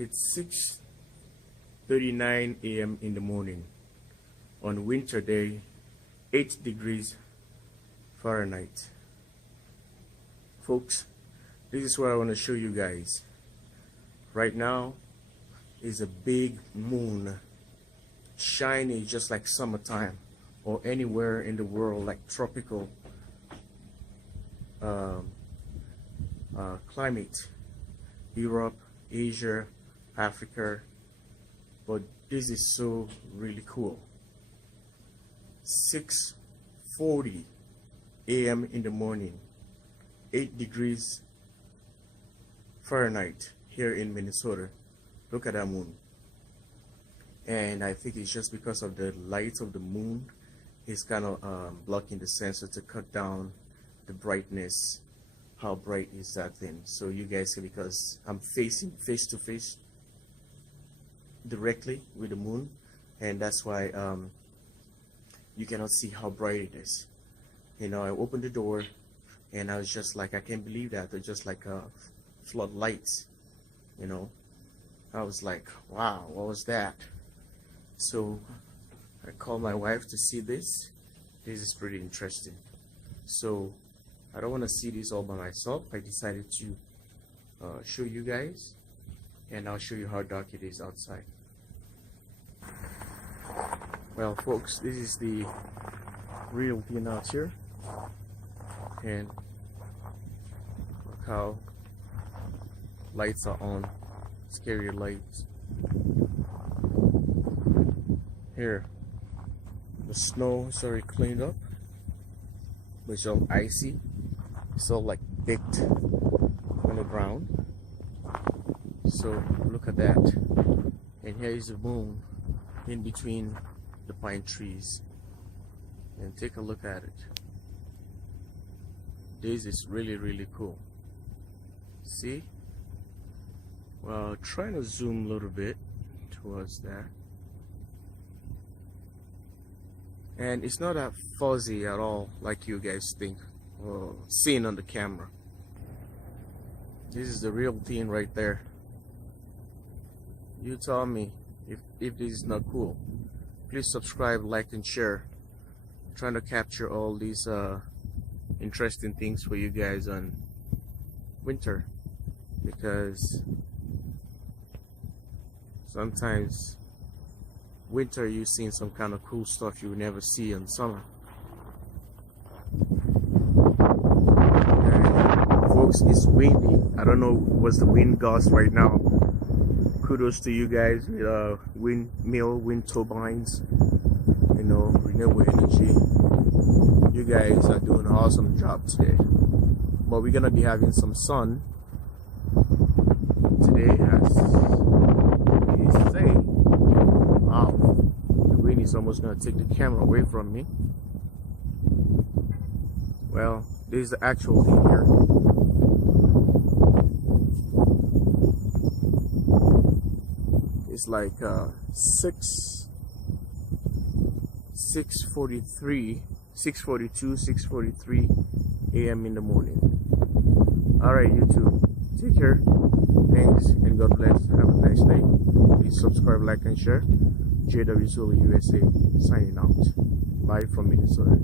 It's 6:39 a.m. in the morning on winter day, 8 degrees Fahrenheit. Folks, this is what I want to show you guys. Right now is a big moon, shiny just like summertime or anywhere in the world, like tropical climate, Europe, Asia, Africa. But this is so really cool. 6:40 a.m. in the morning, 8 degrees Fahrenheit here in Minnesota. Look at that moon. And I think it's just because of the light of the moon, it's kind of blocking the sensor to cut down the brightness. How bright is that thing? So you guys see, because I'm facing face to face directly with the moon, and that's why you cannot see how bright it is. You know, I opened the door and I was just like, I can't believe that. They're just like floodlights, you know. I was like, wow, what was that? So I called my wife to see this. This is pretty interesting. So I don't want to see this all by myself. I decided to show you guys, and I'll show you how dark it is outside. Well, folks, this is the real thing out here, and look how lights are on, scary lights. Here, the snow is already cleaned up, but it's all icy. It's all like baked on the ground. So look at that. And here is the moon in between the pine trees. And take a look at it. This is really, really cool. See? Well, trying to zoom a little bit towards that. And it's not that fuzzy at all like you guys think or seen on the camera. This is the real thing right there. You tell me if this is not cool. Please subscribe, like, and share. I'm trying to capture all these interesting things for you guys on winter, because sometimes winter you're seeing some kind of cool stuff you would never see in summer. And folks, it's windy. I don't know what's the wind gust right now. Kudos to you guys with wind turbines, you know, renewable energy. You guys are doing an awesome job today. But we're gonna be having some sun today, as it is saying. Wow, the wind is almost gonna take the camera away from me. Well, this is the actual thing here. It's like 6:42, 6:43 a.m. in the morning. Alright, YouTube, take care. Thanks and God bless. Have a nice day. Please subscribe, like, and share. jwsolarusa signing out. Bye from Minnesota.